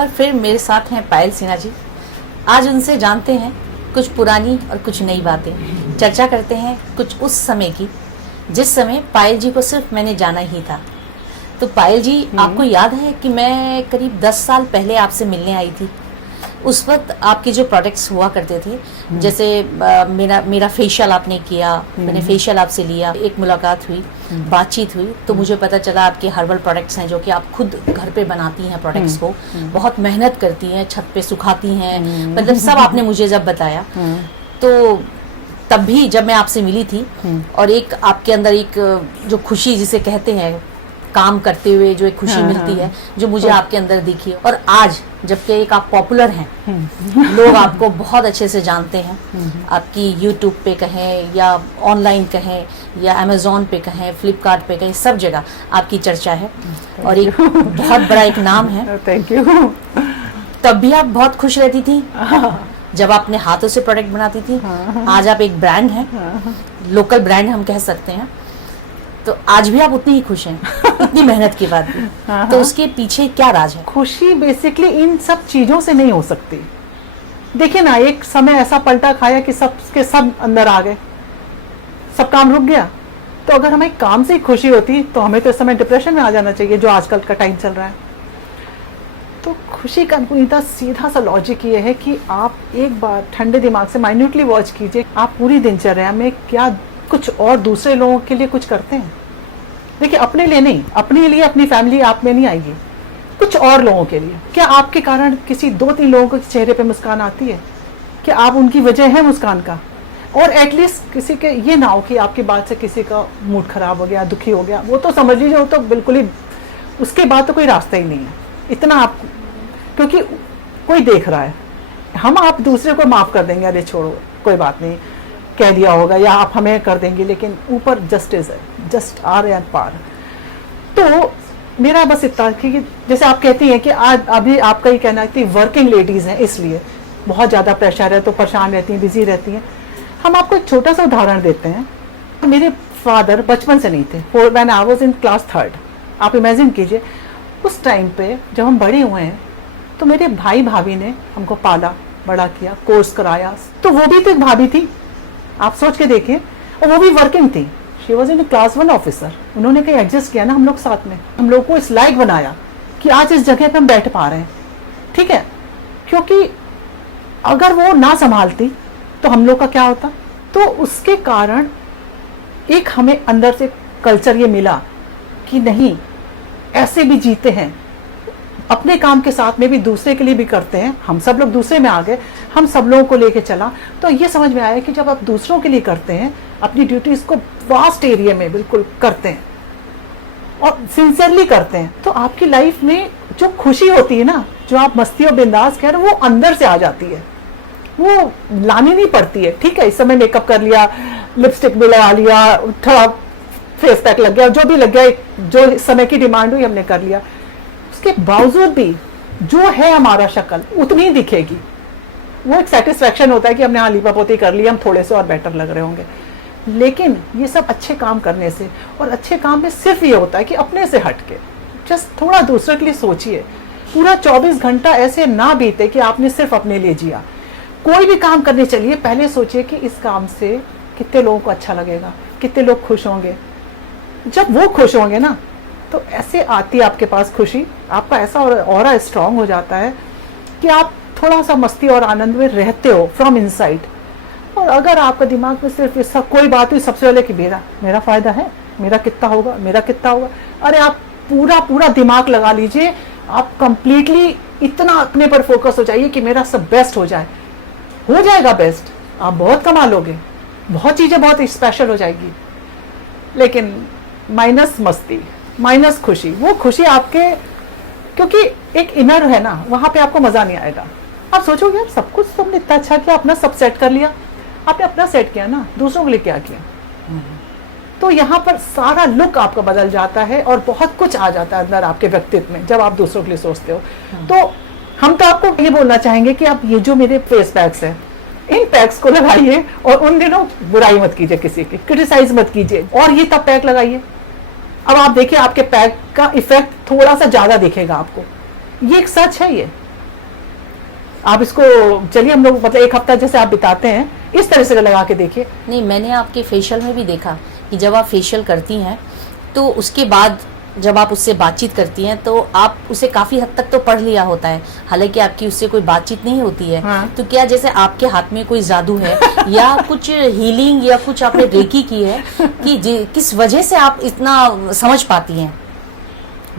बार फिर मेरे साथ हैं पायल सिन्हा जी। आज उनसे जानते हैं कुछ पुरानी और कुछ नई बातें। चर्चा करते हैं कुछ उस समय की जिस समय पायल जी को सिर्फ मैंने जाना ही था। तो पायल जी, आपको याद है कि मैं करीब 10 साल पहले आपसे मिलने आई थी। उस वक्त आपके जो प्रोडक्ट्स हुआ करते थे, जैसे मेरा फेशियल आपने किया, मैंने फेशियल आपसे लिया, एक मुलाकात हुई, बातचीत हुई, तो मुझे पता चला आपके हर्बल प्रोडक्ट्स हैं जो कि आप खुद घर पे बनाती हैं प्रोडक्ट्स को, बहुत मेहनत करती हैं, छत पे सुखाती हैं, मतलब सब आपने मुझे जब बताया। तो तब भी जब मैं आपसे मिली थी और एक आपके अंदर एक जो खुशी जिसे कहते हैं काम करते हुए जो एक खुशी मिलती है, जो मुझे आपके अंदर दिखी, और आज जबकि एक आप पॉपुलर हैं, लोग आपको बहुत अच्छे से जानते हैं, आपकी यूट्यूब पे कहें या ऑनलाइन कहें या अमेज़ॉन पे कहें, फ्लिपकार्ट पे कहें, सब जगह आपकी चर्चा है और एक बहुत बड़ा एक नाम है। Thank you. तब भी आप बहुत खुश रहती थी जब आप अपने हाथों से प्रोडक्ट बनाती थी। आज आप एक ब्रांड हैं, लोकल ब्रांड हम कह सकते हैं, तो आज भी आप उतनी ही खुश हैं इतनी मेहनत के बाद भी। तो उसके पीछे क्या राज है? खुशी बेसिकली इन सब चीजों से नहीं हो सकती। देखिए ना, एक समय ऐसा पलटा खाया कि सबके सब अंदर आ गए, सब काम रुक गया। तो अगर हमें काम से ही खुशी होती तो हमें तो इस समय डिप्रेशन में आ जाना चाहिए, जो आजकल का टाइम चल रहा है। तो खुशी का पुनीता सीधा सा लॉजिक ये है कि आप एक बार ठंडे दिमाग से माइन्यूटली वॉच कीजिए, आप पूरी दिनचर्या में क्या कुछ और दूसरे लोगों के लिए कुछ करते हैं। देखिए, अपने लिए नहीं, अपने लिए अपनी फैमिली आप में नहीं आएगी, कुछ और लोगों के लिए। क्या आपके कारण किसी 2-3 लोगों के चेहरे पे मुस्कान आती है? क्या आप उनकी वजह है मुस्कान का? और एटलीस्ट किसी के ये ना हो कि आपकी बात से किसी का मूड खराब हो गया, दुखी हो गया, वो तो समझ लीजिए, वो तो बिल्कुल ही उसके बाद तो कोई रास्ता ही नहीं है। इतना आप, क्योंकि कोई देख रहा है, हम आप दूसरे को माफ कर देंगे, अरे छोड़ो कोई बात नहीं, कह दिया होगा, या आप हमें कर देंगे, लेकिन ऊपर जस्टिस है, जस्ट आर एंड पार। तो मेरा बस इतना कि जैसे आप कहती हैं कि आज अभी आपका ही कहना है कि वर्किंग लेडीज हैं, इसलिए बहुत ज़्यादा प्रेशर है तो परेशान रहती हैं, बिजी रहती हैं। हम आपको एक छोटा सा उदाहरण देते हैं। मेरे फादर बचपन से नहीं थे, when I was in class 3। आप इमेजिन कीजिए, उस टाइम पे जब हम बड़े हुए हैं तो मेरे भाई भाभी ने हमको पाला, बड़ा किया, कोर्स कराया। तो वो भी तो एक भाभी थी, आप सोच के देखिए, और वो भी वर्किंग थी। She was in class 1 officer. उन्होंने कहीं एडजस्ट किया ना हम लोग साथ में, हम लोग को इस लायक बनाया कि आज इस जगह पे हम बैठ पा रहे हैं। ठीक है, क्योंकि अगर वो ना संभालती तो हम लोग का क्या होता। तो उसके कारण एक हमें अंदर से कल्चर ये मिला कि नहीं, ऐसे भी जीते हैं, अपने काम के साथ में भी दूसरे के लिए भी करते हैं। हम सब लोग दूसरे में आ गए, हम सब लोगों को लेके चला। तो ये समझ में आया कि जब आप दूसरों के लिए करते हैं, अपनी ड्यूटीज को वास्ट एरिया में बिल्कुल करते हैं और सिंसियरली करते हैं, तो आपकी लाइफ में जो खुशी होती है ना, जो आप मस्ती और बिंदास कह रहे हो, वो अंदर से आ जाती है, वो लानी नहीं पड़ती है। ठीक है, इस समय मेकअप कर लिया, लिपस्टिक भी लगा लिया, थोड़ा फेस पैक लग गया, जो भी लग गया, जो इस समय की डिमांड हुई हमने कर लिया, उसके बावजूद भी जो है हमारा शक्ल उतनी ही दिखेगी। वो एक सेटिस्फैक्शन होता है कि हमने हाँ लीपापोती कर लिया, हम थोड़े से और बेटर लग रहे होंगे। लेकिन ये सब अच्छे काम करने से, और अच्छे काम में सिर्फ ये होता है कि अपने से हट के जस्ट थोड़ा दूसरे के लिए सोचिए। पूरा 24 घंटा ऐसे ना बीते कि आपने सिर्फ अपने लिए जिया। कोई भी काम करने चलिए, पहले सोचिए कि इस काम से कितने लोगों को अच्छा लगेगा, कितने लोग खुश होंगे। जब वो खुश होंगे ना, तो ऐसे आती है आपके पास खुशी, आपका ऐसा ऑरा स्ट्रांग हो जाता है कि आप थोड़ा सा मस्ती और आनंद में रहते हो फ्रॉम इनसाइड। और अगर आपका दिमाग में सिर्फ इसका कोई बात हुई, सबसे पहले कि मेरा फायदा है, मेरा कितना होगा, मेरा कितना होगा, अरे आप पूरा दिमाग लगा लीजिए, आप कंप्लीटली इतना अपने पर फोकस हो जाइए कि मेरा सब बेस्ट हो जाए। हो जाएगा बेस्ट, आप बहुत कमा लोगे, बहुत चीजें बहुत स्पेशल हो जाएगी। लेकिन माइनस मस्ती, माइनस खुशी, वो खुशी आपके, क्योंकि एक इनर है ना, वहां पे आपको मजा नहीं आएगा। आप सोचोगे यार सब कुछ तुमने इतना अच्छा किया, अपना सब सेट कर लिया, आपने अपना सेट किया ना, दूसरों के लिए क्या किया? तो यहाँ पर सारा लुक आपका बदल जाता है और बहुत कुछ आ जाता है अंदर आपके व्यक्तित्व में जब आप दूसरों के लिए सोचते हो। तो हम तो आपको ये बोलना चाहेंगे कि आप ये जो मेरे फेस पैक्स है, इन पैक्स को लगाइए और उन दिनों बुराई मत कीजिए, किसी की क्रिटिसाइज मत कीजिए, और ये तब पैक लगाइए। अब आप देखिए आपके पैक का इफेक्ट थोड़ा सा ज्यादा दिखेगा आपको, ये एक सच है। ये आप इसको चलिए हम लोग मतलब एक हफ्ता जैसे आप बिताते हैं इस तरह से लगा के देखिए। नहीं, मैंने आपके फेशियल में भी देखा कि जब आप फेशियल करती हैं तो उसके बाद जब आप उससे बातचीत करती हैं तो आप उसे काफी हद तक तो पढ़ लिया होता है, हालांकि आपकी उससे कोई बातचीत नहीं होती है। हाँ। तो क्या जैसे आपके हाथ में कोई जादू है या कुछ हीलिंग या कुछ आपने रेकी की है कि किस वजह से आप इतना समझ पाती हैं,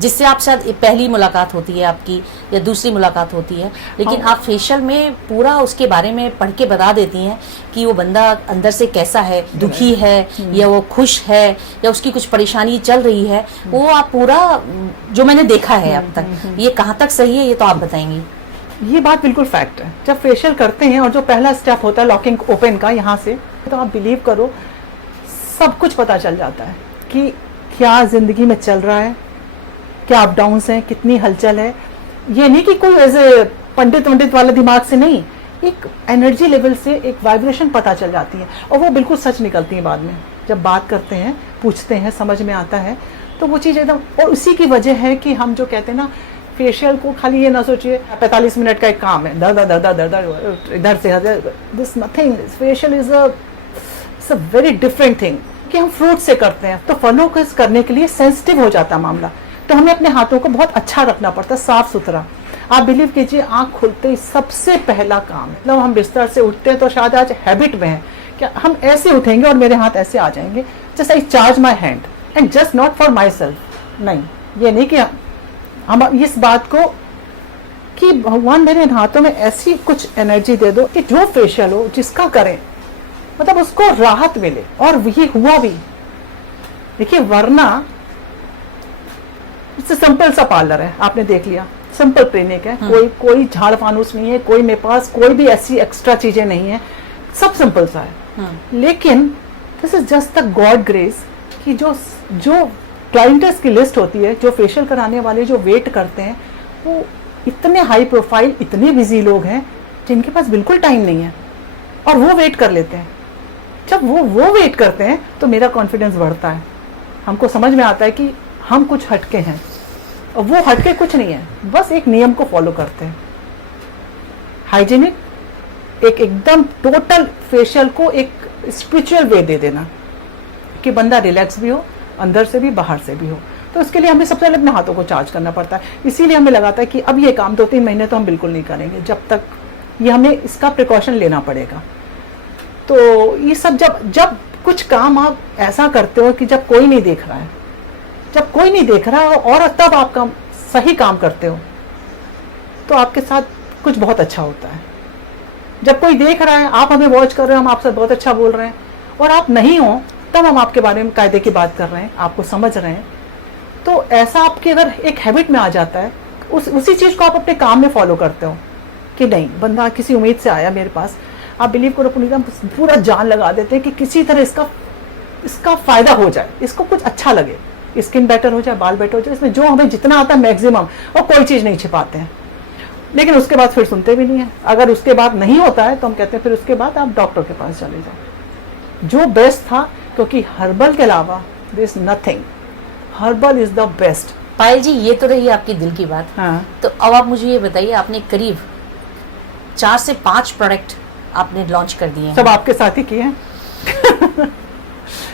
जिससे आप शायद पहली मुलाकात होती है आपकी या दूसरी मुलाकात होती है, लेकिन आप फेशियल में पूरा उसके बारे में पढ़ के बता देती हैं कि वो बंदा अंदर से कैसा है, दुखी है या वो खुश है या उसकी कुछ परेशानी चल रही है, वो आप पूरा जो मैंने देखा है अब तक, ये कहाँ तक सही है ये तो आप बताएंगी। ये बात बिल्कुल फैक्ट है। जब फेशियल करते हैं और जो पहला स्टेप होता है लॉकिंग ओपन का यहाँ से, तो आप बिलीव करो सब कुछ पता चल जाता है कि क्या जिंदगी में चल रहा है, क्या अप डाउन्स हैं, कितनी हलचल है। ये नहीं कि कोई ऐसे पंडित वाले दिमाग से नहीं, एक एनर्जी लेवल से एक वाइब्रेशन पता चल जाती है और वो बिल्कुल सच निकलती है बाद में। जब बात करते हैं, पूछते हैं, समझ में आता है तो वो चीज़ एकदम। और उसी की वजह है कि हम जो कहते हैं ना फेशियल को खाली ये ना सोचिए 45 मिनट का एक काम है, दर इधर से this nothing. Facial is a very different thing कि हम फ्रूट से करते हैं तो फलों को करने के लिए सेंसिटिव हो जाता है मामला, तो हमें अपने हाथों को बहुत अच्छा रखना पड़ता है, साफ सुथरा। आप बिलीव कीजिए आंख खुलते ही सबसे पहला काम है, मतलब हम बिस्तर से उठते हैं तो शायद आज हैबिट में है कि हम ऐसे उठेंगे और मेरे हाथ ऐसे आ जाएंगे, just I charge my hand and just not for my self. नहीं, ये नहीं कि हम इस बात को कि भगवान मेरे इन हाथों में ऐसी कुछ एनर्जी दे दो कि जो फेशियल हो जिसका करें मतलब उसको राहत मिले। और ये हुआ भी। देखिए वरना इससे सिंपल सा पार्लर है, आपने देख लिया, सिंपल क्लिनिक है, कोई झाड़ फानूस नहीं है, कोई मेरे पास कोई भी ऐसी एक्स्ट्रा चीजें नहीं है, सब सिंपल सा है। लेकिन this is just the God grace कि जो क्लाइंट्स की लिस्ट होती है, जो फेशियल कराने वाले जो वेट करते हैं, वो इतने हाई प्रोफाइल, इतने बिजी लोग हैं जिनके पास बिल्कुल टाइम नहीं है और वो वेट कर लेते हैं। जब वो वेट करते हैं तो मेरा कॉन्फिडेंस बढ़ता है, हमको समझ में आता है कि हम कुछ हटके हैं और वो हटके कुछ नहीं है, बस एक नियम को फॉलो करते हैं, हाइजीनिक, एक एकदम टोटल फेशियल को एक स्पिरिचुअल वे दे देना कि बंदा रिलैक्स भी हो, अंदर से भी बाहर से भी हो। तो उसके लिए हमें सबसे पहले अपने हाथों को चार्ज करना पड़ता है। इसीलिए हमें लगाता है कि अब ये काम 2-3 महीने तो हम बिल्कुल नहीं करेंगे, जब तक ये हमें इसका प्रिकॉशन लेना पड़ेगा। तो ये सब जब कुछ काम आप ऐसा करते हो कि जब कोई नहीं देख रहा है, जब कोई नहीं देख रहा है और तब आप सही काम करते हो तो आपके साथ कुछ बहुत अच्छा होता है। जब कोई देख रहा है, आप हमें वॉच कर रहे हो, हम आपसे बहुत अच्छा बोल रहे हैं, और आप नहीं हो तब हम आपके बारे में कायदे की बात कर रहे हैं, आपको समझ रहे हैं, तो ऐसा आपके अगर एक हैबिट में आ जाता है, उसी चीज़ को आप अपने काम में फॉलो करते हो कि नहीं, बंदा किसी उम्मीद से आया मेरे पास, आप बिलीव करो पुनीता, पूरा जान लगा देते हैं कि किसी तरह इसका फायदा हो जाए, इसको कुछ अच्छा लगे, स्किन बेटर हो जाए, बाल बेटर हो जाए, इसमें जो हमें जितना आता है मैक्सिमम, और कोई चीज़ नहीं छिपाते हैं। लेकिन उसके बाद फिर सुनते भी नहीं है। अगर उसके बाद नहीं होता है तो हम कहते हैं फिर उसके बाद आप डॉक्टर के पास चले जाओ, जो बेस्ट था, क्योंकि हर्बल के अलावा there is nothing, herbal is the best. Payal ji, ये तो रही आपकी दिल की बात। हाँ। तो अब आप मुझे ये बताइए, आपने करीब 4 से 5 प्रोडक्ट आपने लॉन्च कर दिए हैं, सब आपके साथ ही किए हैं।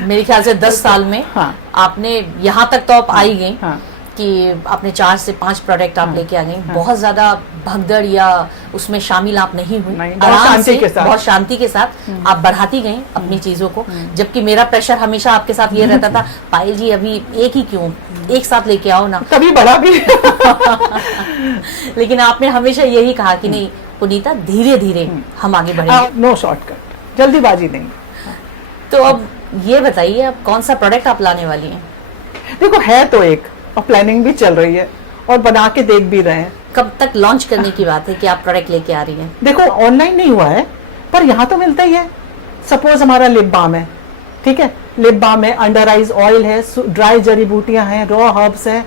मेरे ख्याल से 10 साल में। हाँ। आपने यहाँ तक तो आप आ ही गई। हाँ। कि आपने 4 से 5 प्रोडक्ट आप लेके आ गई। हाँ। बहुत ज्यादा भगदड़ या उसमें शामिल आप नहीं हुई, बहुत आराम शांति से, के साथ। बहुत शांति के साथ आप बढ़ाती गई अपनी चीजों को। जबकि मेरा प्रेशर हमेशा आपके साथ ये रहता था, पायल जी अभी एक ही क्यों, एक साथ लेके आओ ना, तभी बढ़ा भी। लेकिन आपने हमेशा यही कहा कि नहीं पुनीता, धीरे धीरे हम आगे बढ़ेंगे, नो शॉर्टकट, जल्दीबाजी नहीं। तो अब ये बताइए, अब कौन सा प्रोडक्ट आप लाने वाली हैं? देखो, है तो एक, और प्लानिंग भी चल रही है और बना के देख भी रहे हैं। कब तक लॉन्च करने की बात है कि आप प्रोडक्ट लेके आ रही हैं? देखो, ऑनलाइन नहीं हुआ है, पर यहाँ तो मिलता ही है। सपोज हमारा लिप बाम है, ठीक है, लिप बाम है, अंडर आइज ऑयल है, ड्राई जड़ी बूटियां हैं, रॉ हर्ब्स हैं,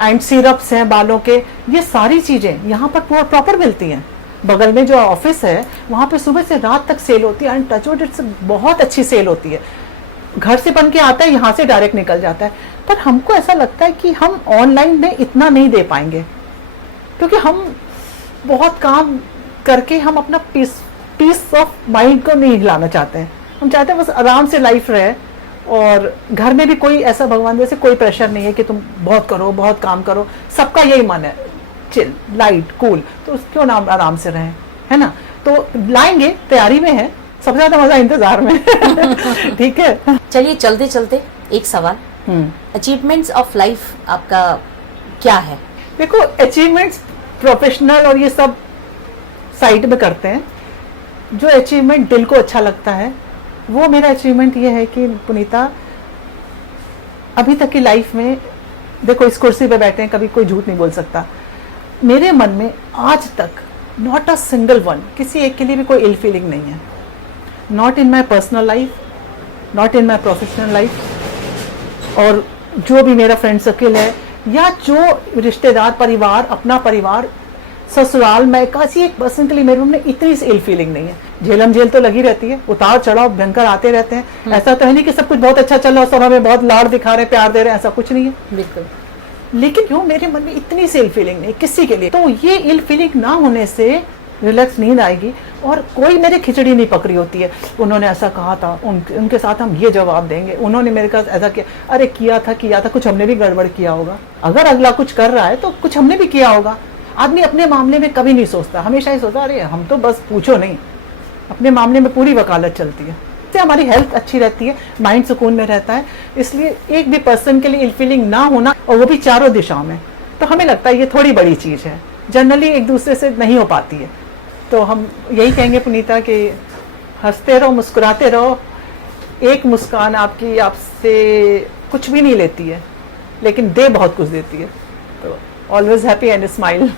एंड सिरप्स हैं बालों के, ये सारी चीजें यहाँ पर प्रॉपर मिलती हैं। बगल में जो ऑफिस है वहाँ पे सुबह से रात तक सेल होती है, एंड टच वुड इट्स बहुत अच्छी सेल होती है। घर से बन के आता है, यहाँ से डायरेक्ट निकल जाता है। पर हमको ऐसा लगता है कि हम ऑनलाइन में इतना नहीं दे पाएंगे, क्योंकि हम बहुत काम करके हम अपना पीस ऑफ माइंड को नहीं हिलाना चाहते हैं। हम चाहते हैं बस आराम से लाइफ रहे, और घर में भी कोई ऐसा भगवान जैसे कोई प्रेशर नहीं है कि तुम बहुत करो, बहुत काम करो। सबका यही मन है चिल, लाइट, कूल, तो क्यों ना आराम से रहें, है ना। तो लाएंगे, तैयारी में है, सबसे ज्यादा मजा इंतजार में। ठीक है, चलिए चलते चलते एक सवाल, अचीवमेंट्स ऑफ लाइफ आपका क्या है? देखो अचीवमेंट्स प्रोफेशनल और ये सब साइड में करते हैं। जो अचीवमेंट दिल को अच्छा लगता है वो मेरा अचीवमेंट ये है कि पुनीता अभी तक की लाइफ में, देखो इस कुर्सी पे बैठे हैं, कभी कोई झूठ नहीं बोल सकता, मेरे मन में आज तक नॉट अ सिंगल वन, किसी एक के लिए भी कोई इल फीलिंग नहीं है। Not in my personal life, not in my professional life, और जो भी मेरा फ्रेंड सर्किल है या जो रिश्तेदार, परिवार, अपना परिवार, ससुराल में किसी एक पर्सन के लिए मेरे में इतनी इल फीलिंग नहीं है। झेलम झेल तो लगी रहती है, उतार चढ़ाव भयंकर आते रहते हैं। ऐसा तो है नहीं कि सब कुछ बहुत अच्छा चल रहा है, सब हमें बहुत लाड़ दिखा रहे हैं, प्यार दे रहे हैं, ऐसा कुछ नहीं है बिल्कुल। लेकिन क्यों मेरे मन में इतनी सी इल फीलिंग नहीं किसी के लिए। तो ये इल फीलिंग ना होने से रिलैक्स नींद आएगी, और कोई मेरी खिचड़ी नहीं पकड़ी होती है। उन्होंने ऐसा कहा था, उनके साथ हम ये जवाब देंगे, उन्होंने मेरे साथ ऐसा किया, अरे किया था, कुछ हमने भी गड़बड़ किया होगा। अगर अगला कुछ कर रहा है तो कुछ हमने भी किया होगा। आदमी अपने मामले में कभी नहीं सोचता, हमेशा ही सोचता अरे हम तो बस पूछो नहीं। अपने मामले में पूरी वकालत चलती है, इससे हमारी हेल्थ अच्छी रहती है, माइंड सुकून में रहता है। इसलिए एक भी पर्सन के लिए इल फीलिंग ना होना, और वो भी चारों दिशाओं में, तो हमें लगता है ये थोड़ी बड़ी चीज़ है, जनरली एक दूसरे से नहीं हो पाती है। तो हम यही कहेंगे पुनीता कि हंसते रहो, मुस्कुराते रहो। एक मुस्कान आपकी आपसे कुछ भी नहीं लेती है, लेकिन दे बहुत कुछ देती है। तो ऑलवेज हैप्पी एंड स्माइल।